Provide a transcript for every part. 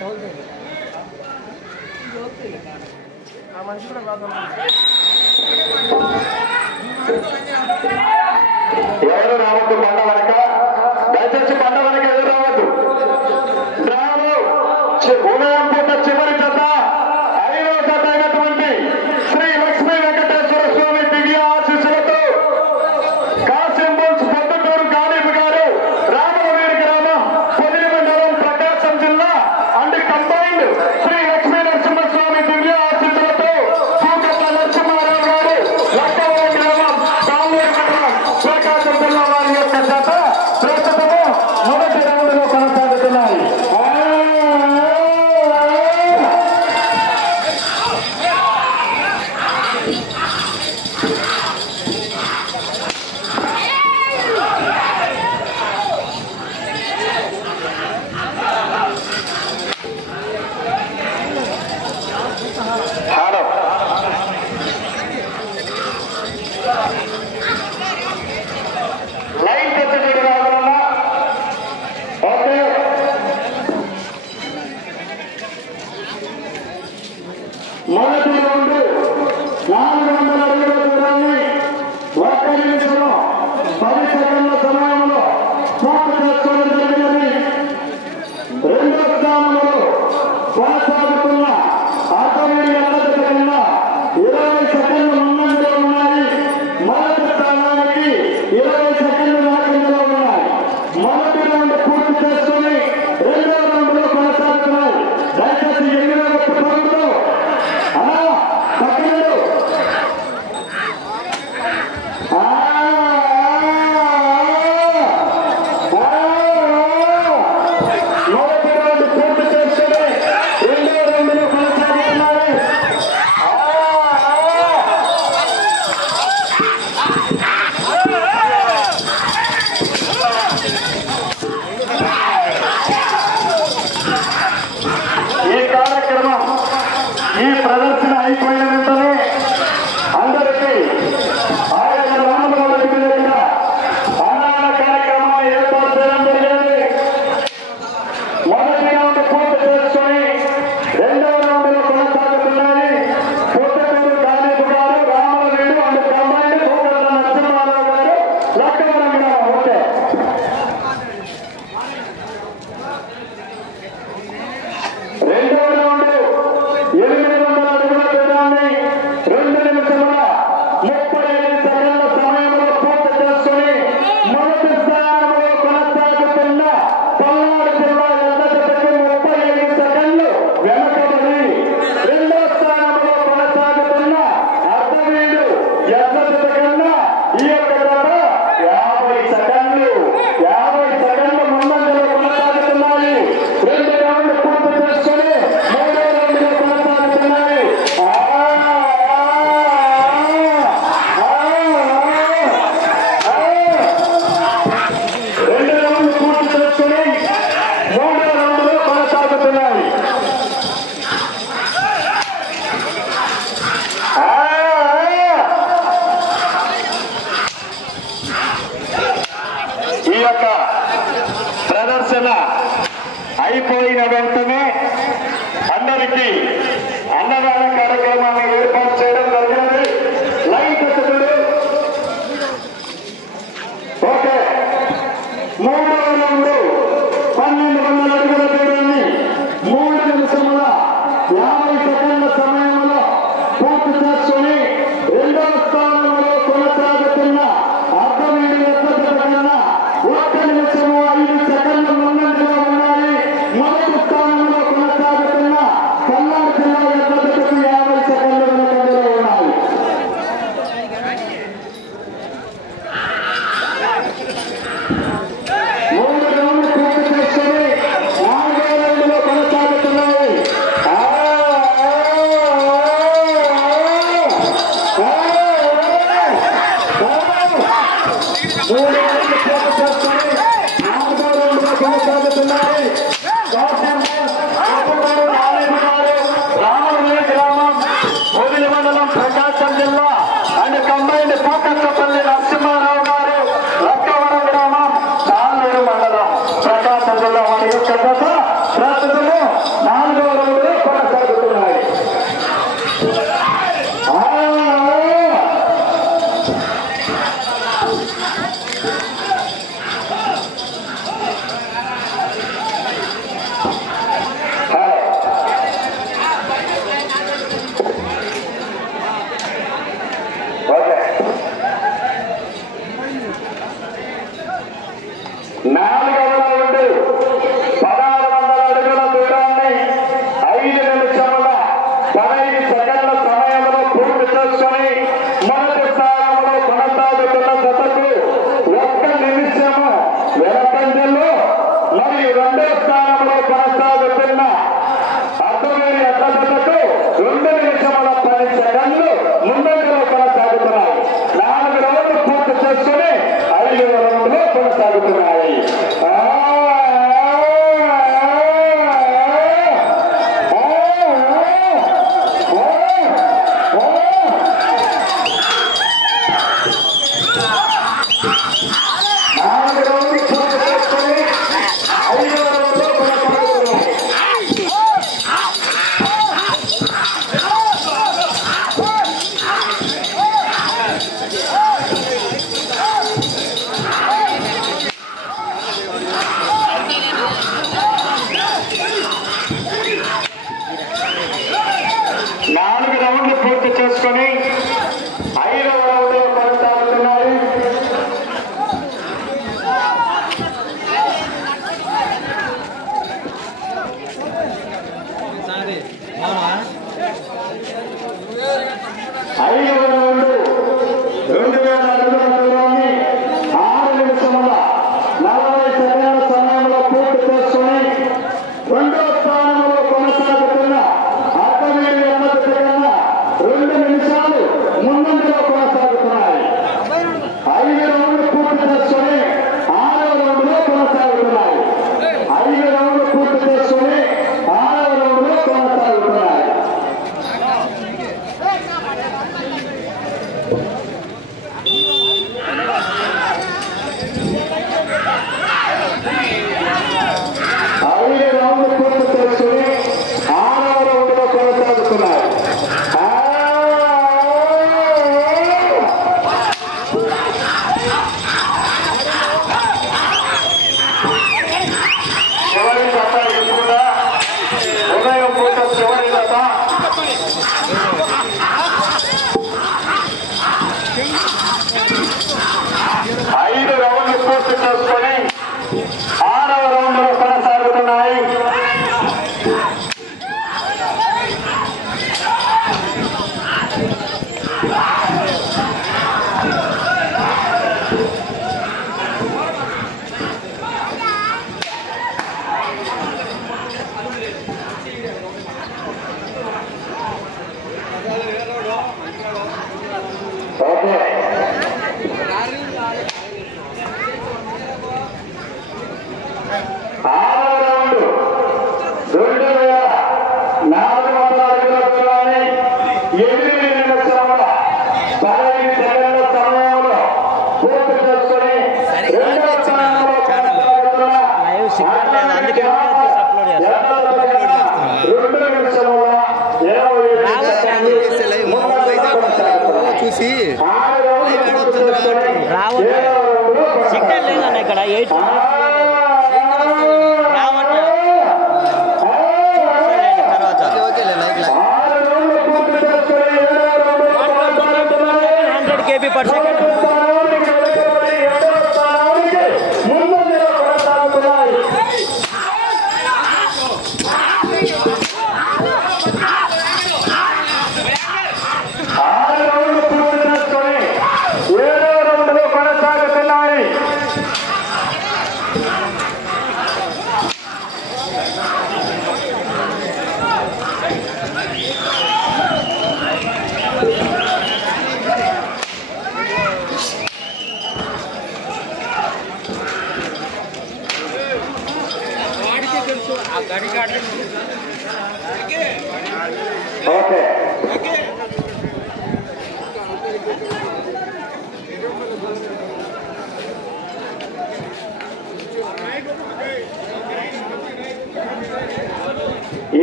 ఎవరు రావద్దు పండ వెనక, దయచేసి పండ వెనక ఎదురు రావద్దు. ఉదయం పూట చివరి జత 5వ జత అయినటువంటి శ్రీ లక్ష్మీ వెంకటేశ్వర స్వామి దివ్య ఆశీస్సులతో కాసింబుల్స్ పొద్దుటూరు గాలిబ్ గారు, రామలవీడి గ్రామం, పొదిలి మండలం, ప్రకాశం జిల్లా అండ్ కంబైన్డ్ శ్రీ లక్ష్మీ నరసింహస్వామి దివ్య ఆశీస్సులతో పూకట్ల నరసింహారావు గారు, లక్కవరం గ్రామం, తాళ్ళూరు మండలం, ప్రకాశం జిల్లా వారి యొక్క జత ప్రస్తుతము మొదటి రౌండ్ లో కొనసాగుతున్నాయి. మొదటి రౌండ్ 400 అడుగుల దూరాన్ని 1 నిమిషంలో 10 సెకండ్ల సమయంలో పూర్తి చేసుకోవడం జరిగినది. రెండో స్థానంలో కొనసాగుతున్న ఆటోమేటిక్ అన్నత కన్నా 20 సెకండ్లు ముందంజలో ఉన్నాయి. మొదటి స్థానానికి 20 సెకండ్లు నాకంజలో ఉన్నాయి. మొదటి రౌండ్ పూర్తి చేసుకుని రెండో రౌండ్ లో కొనసాగుతున్నాయి. దయచేసి ఎన్నికల ప్రభుత్వం అలా పక్కనడు మొదటి రౌండ్ పూర్తి చేసుకుని రెండో రౌండ్ లో కొనసాగుతున్నారు. ఈ కార్యక్రమం, ఈ ప్రదర్శన అయిపోయిన వెంటనే అందరికీ ఆయన గ్రామంలో దగ్గర అన్నదాన కార్యక్రమాన్ని ఏర్పాటు చేయడం జరిగింది. మొదటి రౌండ్ పూర్తి చేసుకుని రెండవ రౌండ్ లో కొనసాగుతున్నాయి. పొద్దుటూరు గాలిబ్ గారు, రామలవీడు అండ్ కంబైన్డ్ పూకట్ల నరసింహారావు గారు, లక్కవరం గ్రామం. ఓకే, రెండవ రౌండ్ 800 అడుగుల దూరాన్ని 2 నిమిషముల 35 సెకండ్ల సమయంలో పూర్తి చేసుకుని మొదటి స్థానంలో కొనసాగుతున్న పల్నాడు జిల్లా ఎద్దజతకి 35 సెకండ్లు వెనకబడి, రెండో స్థానంలో కొనసాగుతున్న అర్ధవీడు ఎద్దజత కన్నా ఈ యొక్క జత 50 సెకండ్లు ముందంజలో కొనసాగుతున్నాయి. రెండు రౌండ్ పూర్తి చేసుకుని మూడో రౌండ్ లో కొనసాగుతున్నాయి. రెండు రౌండ్ పూర్తి చేసుకుని మూడో రౌండ్ లో కొనసాగుతున్నాయి. ఈ యొక్క ప్రదర్శన అయిపోయిన వెంటనే అందరికీ అన్నదాన కార్యక్రమాన్ని ఏర్పాటు చేయడం జరిగినది. లైన్ కట్టుడు. ఓకే, మూడవ రౌండ్ 1200 అడుగుల దూరాన్ని 3 నిమిషముల 50 సెకండ్ల సమయంలో పూర్తి చేసుకుని రెండవ స్థానంలో కొనసాగుతున్న అర్ధవీడు ఎద్దజత కన్నా 1 నిమిషము 5 సెకండ్ల ముందంజలో ఉన్నాయి. మొదటి స్థానంలో కొనసాగుతున్న పల్నాడు జిల్లా ఎద్దజతకు 50 సెకండ్ల వెనుకంజలో ఉన్నాయి. మూడు రౌండ్లు 4వ రౌండ్లో కొనసాగుతున్నాయి.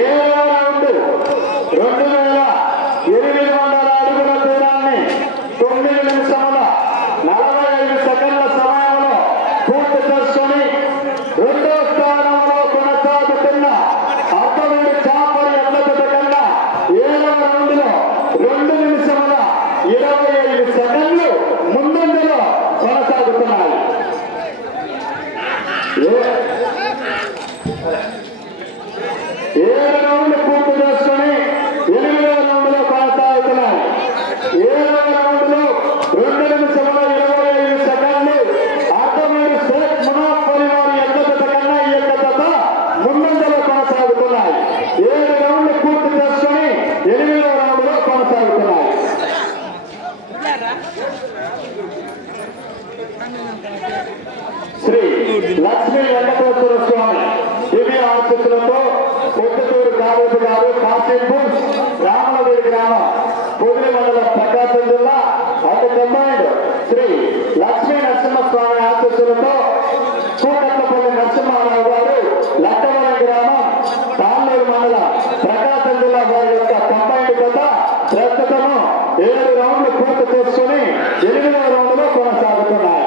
ఏడవ రౌండ్ 2800 అడుగుల దూరాన్ని 9 నిమిషముల 45 సెకండ్ల సమయంలో పూర్తి చేసుకొని రెండో స్థానంలో కొనసాగుతున్న అత్తవేడి చాపరి ఎడ్ల కన్నా 7వ రౌండ్ లో 2 నిమిషముల 25 సెకండ్లు ముందంజలో కొనసాగుతున్నాయి. 7 రౌండ్లు పూర్తి చేసుకుని 8వ రౌండ్ లో కొనసాగుతున్నాయి. 7వ రౌండ్ లో 2 నిమిషముల 25 సెకండ్లు అత్తవేడి షేక్ మునాఫరి వారి ఎడ్ల కన్నా ఈ యొక్క ముందంజలో కొనసాగుతున్నాయి. 7 రౌండ్లు పూర్తి చేసుకుని 8వ రౌండ్ లో కొనసాగుతున్నాయి. శ్రీ లక్ష్మీ వెంకటేశ్వర స్వామి దివ్య ఆశీస్సులతో పొద్దుటూరు కావేటి గారు కాశీపూర్ రామలవేడి గ్రామం పొదిలి మండలం ప్రకాశం జిల్లా అటు కంబైండ్ శ్రీ లక్ష్మీ నరసింహస్వామి ఆశీస్సులతో కూకట్లపల్లి నరసింహారావు గారు లట్టవరం గ్రామం తాళ్ళూరు మండలం ప్రకాశం జిల్లా వారి యొక్క కంబైండ్ కథ ప్రస్తుతము 7 రౌండ్లు పూర్తి చేసుకుని 8వ రౌండ్ లో కొనసాగుతున్నాయి.